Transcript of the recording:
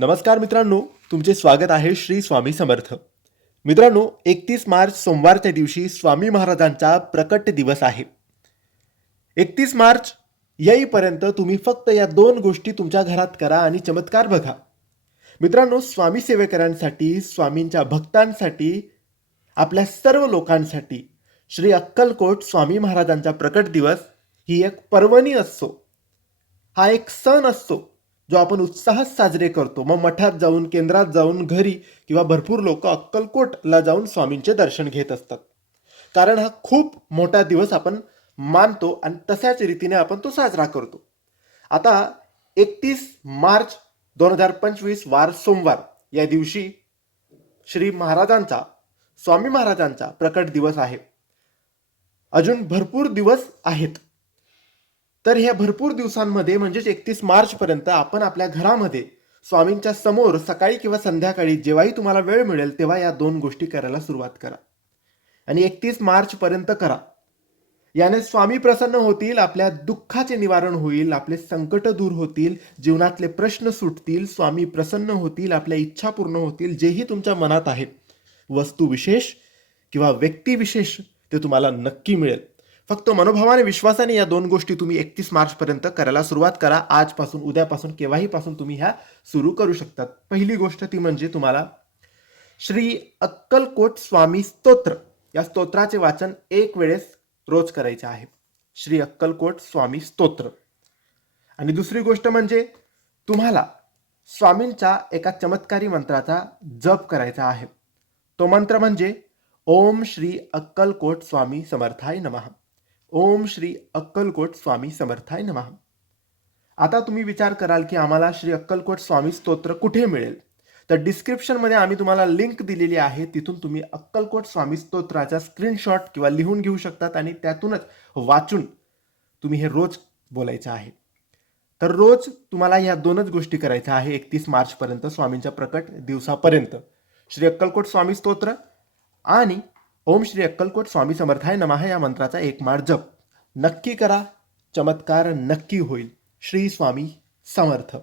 नमस्कार मित्रांनो तुमचे स्वागत आहे श्री स्वामी समर्थ. मित्रांनो एकतीस मार्च सोमवारच्या दिवशी स्वामी महाराजांचा प्रकट दिवस आहे. एकतीस मार्च येईपर्यंत तुम्ही फक्त या दोन गोष्टी तुमच्या घरात करा आणि चमत्कार बघा. मित्रांनो स्वामी सेवेकरांसाठी स्वामींच्या भक्तांसाठी आपल्या सर्व लोकांसाठी श्री अक्कलकोट स्वामी महाराजांचा प्रकट दिवस ही एक पर्वणी असतो हा एक सण असतो जो आपण उत्साहात साजरे करतो. मग मठात जाऊन केंद्रात जाऊन घरी किंवा भरपूर लोक अक्कलकोटला जाऊन स्वामींचे दर्शन घेत असतात. कारण हा खूप मोठा दिवस आपण मानतो आणि तशाच रीतीने आपण तो साजरा करतो. आता एकतीस मार्च दोन हजार पंचवीस वार सोमवार. या दिवशी श्री महाराजांचा स्वामी महाराजांचा प्रकट दिवस आहे. अजून भरपूर दिवस आहेत. तर ह्या भरपूर दिवसांमध्ये म्हणजेच एकतीस मार्चपर्यंत आपण आपल्या घरामध्ये स्वामींच्या समोर सकाळी किंवा संध्याकाळी जेव्हाही तुम्हाला वेळ मिळेल तेव्हा या दोन गोष्टी करायला सुरुवात करा. आणि एकतीस मार्चपर्यंत करा. याने स्वामी प्रसन्न होतील आपल्या दुःखाचे निवारण होईल आपले संकट दूर होतील जीवनातले प्रश्न सुटतील स्वामी प्रसन्न होतील आपल्या इच्छा पूर्ण होतील जेही तुमच्या मनात आहे. वस्तू विशेष किंवा व्यक्तिविशेष ते तुम्हाला नक्की मिळेल. फक्त मनोभावाने विश्वासाने या दोन गोष्टी तुम्ही एकतीस मार्चपर्यंत करायला सुरुवात करा. आजपासून उद्यापासून केव्हाही पासून तुम्ही ह्या सुरू करू शकतात. पहिली गोष्ट ती म्हणजे तुम्हाला श्री अक्कलकोट स्वामी स्तोत्र. या स्तोत्राचे वाचन एक वेळेस रोज करायचे आहे. श्री अक्कलकोट स्वामी स्तोत्र. आणि दुसरी गोष्ट म्हणजे तुम्हाला स्वामींच्या एका चमत्कारी मंत्राचा जप करायचा आहे. तो मंत्र म्हणजे ओम श्री अक्कलकोट स्वामी समर्थाय नमः. ओम श्री अक्कलकोट स्वामी समर्थाय नमः. आता तुम्ही विचार कराल की आम्हाला श्री अक्कलकोट स्वामी स्तोत्र कुठे मिळेल? तर डिस्क्रिप्शनमध्ये आम्ही तुम्हाला लिंक दिलेली आहे तिथून तुम्ही अक्कलकोट स्वामी स्तोत्राचा स्क्रीनशॉट किंवा लिहून घेऊ शकतात आणि त्यातूनच वाचून तुम्ही हे रोज बोलायचं आहे. तर रोज तुम्हाला या दोनच गोष्टी करायच्या आहे एकतीस मार्चपर्यंत स्वामींच्या प्रकट दिवसापर्यंत. श्री अक्कलकोट स्वामी स्तोत्र आणि ओम श्री अक्कलकोट स्वामी समर्थाय नमः या मंत्राचा एक माळ जप. नक्की करा चमत्कार नक्की होईल. श्री स्वामी समर्थ.